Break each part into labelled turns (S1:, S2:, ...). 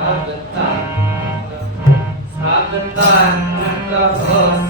S1: ਸਭ ਤਨ ਸਭ ਤਨ ਕਹੋ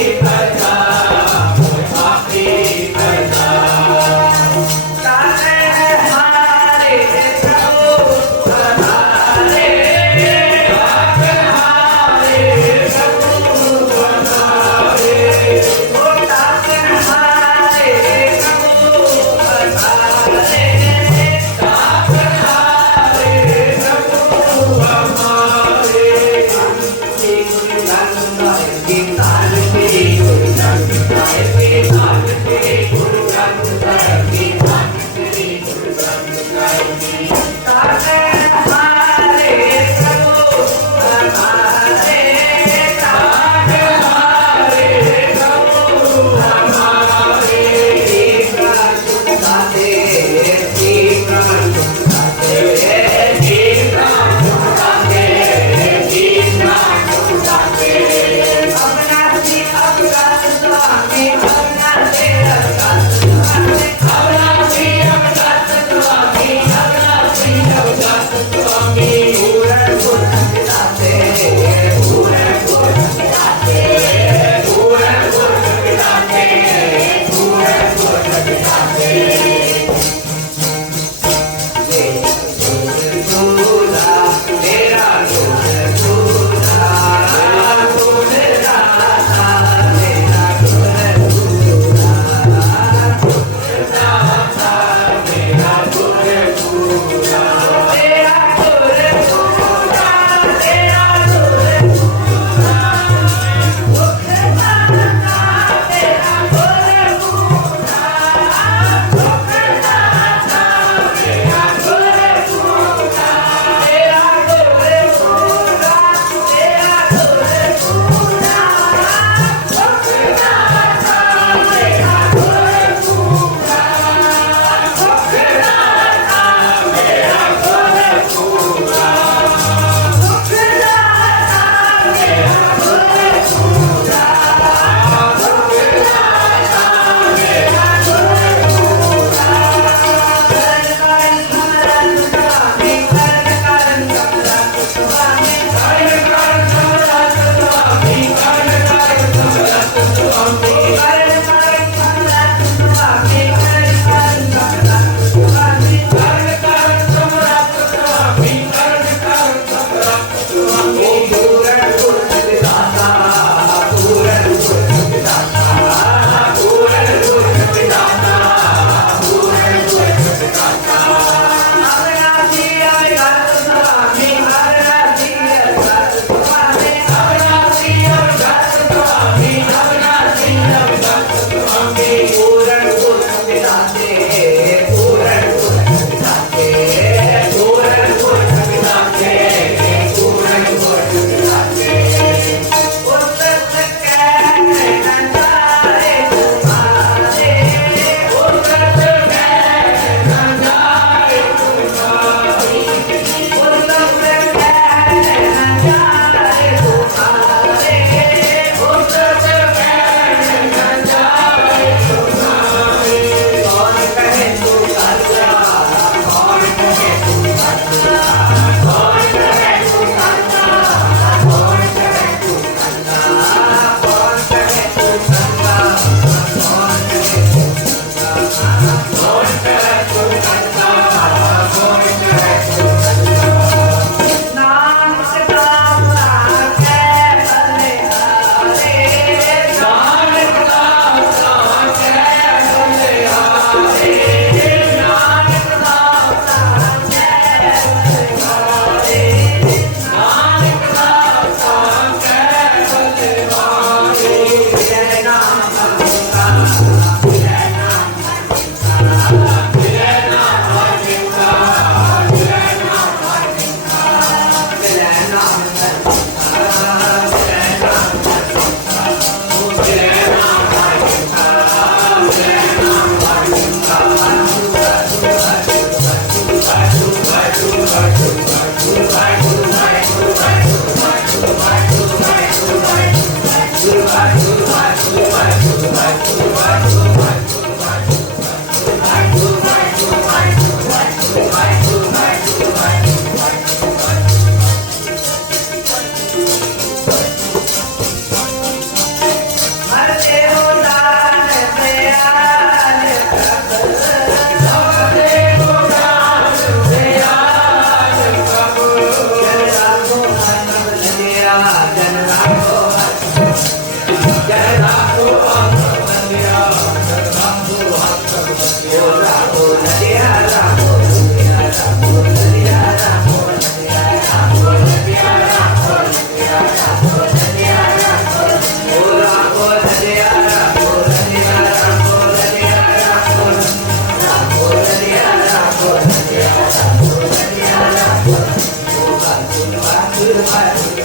S1: Thank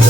S1: you.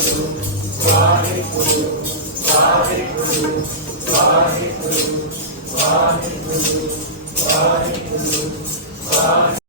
S1: ਜਨ ਰਾਖੋ ਹਰ ਪ੍ਰਭ ਜਪਿਆ ਜਨ ਰਾਖੋ ਹਰ ਪ੍ਰਭ ਜਪਿਆ ਜਨ ਰਾਖੋ ਹਰ ਪ੍ਰਭ ਜਪਿਆ ਜਨ ਰਾਖੋ ਹਰ ਪ੍ਰਭ ਜਪਿਆ ਤਤ ਧਨ ਕਹੋ ਤਤ ਧਨ ਕਹੋ ਤਤ ਧਨ ਕਹੋ ਤਤ ਧਨ ਕਹੋ ਤਤ ਧਨ ਕਹੋ ਤਤ ਧਨ ਕਹੋ ਤਤ ਧਨ ਕਹੋ ਗੁਰ ਸਤਿ ਗੁਰ ਸਤਿ ਗੁਰ ਸਤਿ ਜਿਤ ਮੇਰਾ ਹਰ ਕਰਤਾ ਸਤਿਆ ਜਿਤ ਮੇਰਾ ਹਰ ਕਰਤਾ ਸਤਿਆ ਜਿਤ ਮੇਰਾ ਹਰ ਕਰਤਾ ਸਤਿਆ ਜਿਤ ਮੇਰਾ ਹਰ ਕਰਤਾ ਸਤਿਆ ਸਤਿਆ ਕਰਤਾ ਸਤਿਆ ਕਰਤਾ ਸਤਿਆ